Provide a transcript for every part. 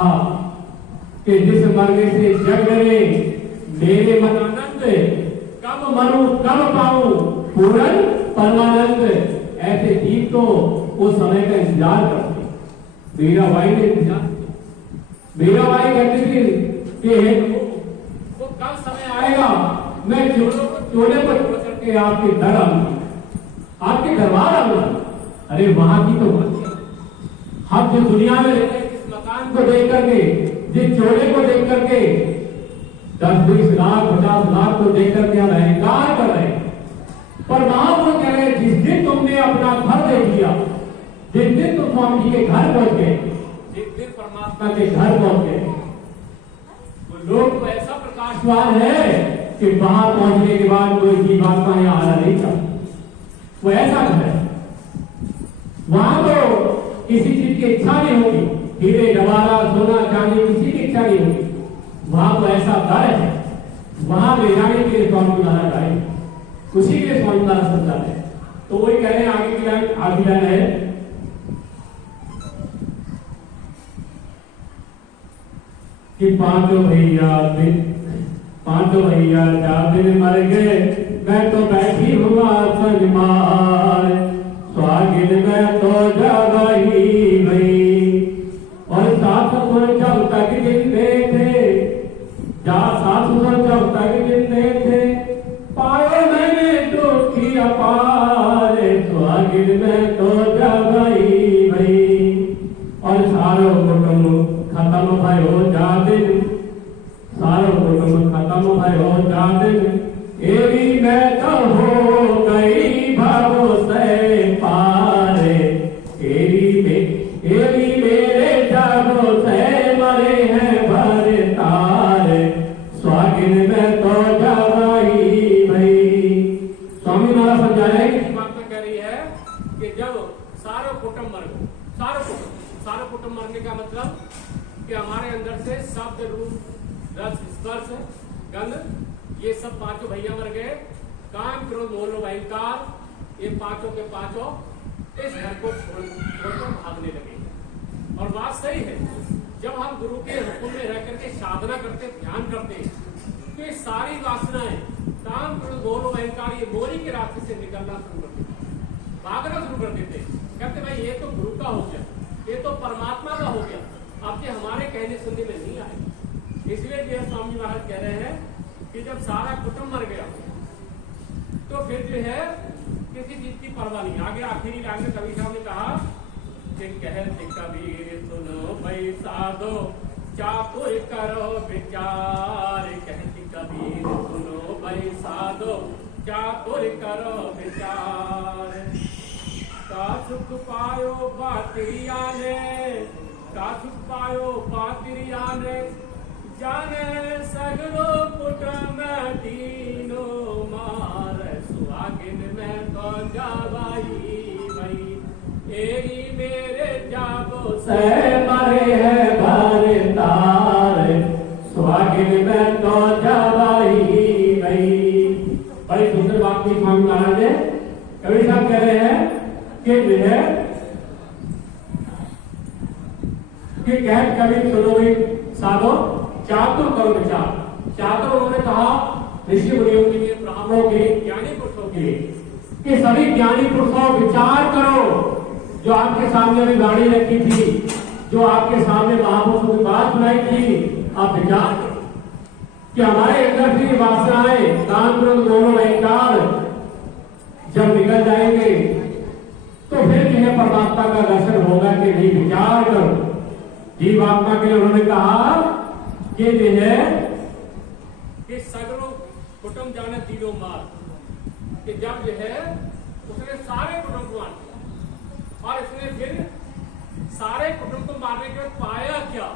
कहा कि जिस मरने से जग डरे मेरे मन आनंद, कब मरूं कब पाऊं पूरन परमानंद। ऐसे जीव तो उस समय का इंतजार करते। मीराबाई ने इंतजार किया। मीराबाई कहती थी कि वो कब समय आएगा मैं चोले पर चढ़ करके आपके दर आऊंगा, आपके दरबार आऊंगा। अरे वहां की तो हम जो दुनिया में रहते हैं, जिस मकान को देख करके, जिस चोले को देख करके 10-20 लाख 50 लाख को देख करके हम अहंकार कर रहे हैं। पर महाप्रभु कह रहे हैं जिस दिन तुमने अपना घर देख लिया, जिस दिन तुम स्वामी जी के घर पहुंच गए, जिस दिन परमात्मा के घर पहुंच गए, वो लोग तो ऐसा प्रकाशवान है कि वहां पहुंचने के बाद कोई जीवात्मा यहां आना नहीं चाहती। वो ऐसा घर है, वहां तो किसी चीज की इच्छा नहीं होगी, हीरे जवाहरात सोना चांदी किसी की इच्छा नहीं होगी। वहां तो ऐसा दर है, वहां ले जाने के लिए स्वामी महाराज आए, उसी के लिए स्वामी महाराज समझा है। तो वही कह रहे हैं आगे की लाइन है कि पांचों भैया जाबिन मर गए, मैं तो बैठी हुआ सजमार, स्वागिन में तो जगाई गई। और सास ससुर जब तक जिंदे थे, सास ससुर जब तक जिंदे थे, पायो मैंने दुखी अपार, स्वागिन में तो जगाई गई। और सारो कुटुंब खत्म भयो जादिन, सारो कुटुंब खत्म भयो जादिन, एवी मैं तो हो गई भरोसे पारे, एवी मेरे जागो से मरे हैं भरे तारे, स्वागिन में तो जगाई भई। स्वामी महाराज समझाया कि बात में कह रही है कि जब सारो कुटुंब मर गए, सारो कुटुंब मरने का मतलब कि हमारे अंदर से शब्द रूप रस स्पर्श गंध ये सब पांचों भैया मर गए। काम क्रोध मोह लोभ अहंकार ये पांचों के पांचों इस घर को छोड़कर भागने लगे। और बात सही है, जब हम गुरु के हुक्म में रह करके साधना करते ध्यान करते हैं तो ये सारी वासनाएं काम क्रोध मोह लोभ अहंकार ये मोरी के रास्ते से निकलना शुरू कर देते, भागना शुरू कर देते। कहते भाई ये तो गुरु का हो गया, ये तो परमात्मा का हो गया, अब ये हमारे कहने सुनने में नहीं आए। इसलिए जो स्वामी महाराज कह रहे हैं कि जब सारा कुटुंब मर गया तो फिर जो है किसी चीज की परवाह नहीं। आगे आखिरी लाइन में कवि साहब ने कहा कि कहते कबीर सुनो भाई साधो चातुर करो विचार, कहते कबीर सुनो भाई साधो चातुर करो विचार। का सुख पायो बातिरिया ने, का सुख पायो बातिरिया ने, जाने सगरो कुटुंब तीनो मार, सुहागिन में तो जावाई भई, एरी मेरे जाबो से मरे है भरे तार, सुहागिन में तो जावाई भई। बड़ी सुंदर बात की स्वामी महाराज ने कवि साहब कह रहे हैं कि जो है कि कह कवि सुनो भी साधो चातुर करो विचार। चातुर उन्होंने कहा ऋषि मुनियों के लिए, ब्राह्मणों के लिए, ज्ञानी पुरुषों के लिए कि सभी ज्ञानी पुरुषों विचार करो। जो आपके सामने अभी गाड़ी रखी थी, जो आपके सामने महापुरुषों की बात सुनाई थी, आप विचार करो कि हमारे अंदर की वासनाएं काम क्रोध मोह लोभ अहंकार जब निकल जाएंगे तो फिर जिन्हें परमात्मा का दर्शन होगा कि नहीं। विचार करो। जीवात्मा के लिए उन्होंने कहा कि जो है कि सगरो कुटुंब जाने तीनों मार, कि जब जो है उसने सारे कुटुंब को मार दिया और इसने फिर सारे कुटुंब को मारने के बाद पाया क्या,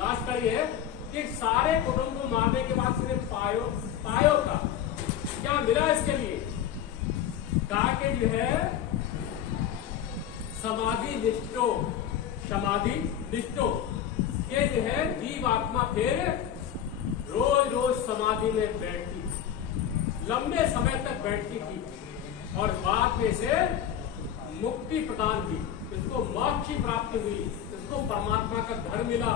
लास्ट का ये कि सारे कुटुंब को मारने के बाद सिर्फ पायो का क्या मिला इसके लिए, कहा कि जो है समाधि निष्ठो ये जो है जीवात्मा फिर रोज रोज समाधि में बैठती, लंबे समय तक बैठती थी और बाद में से मुक्ति प्रदान की, इसको मोक्ष की प्राप्ति हुई। उसको परमात्मा का घर मिला,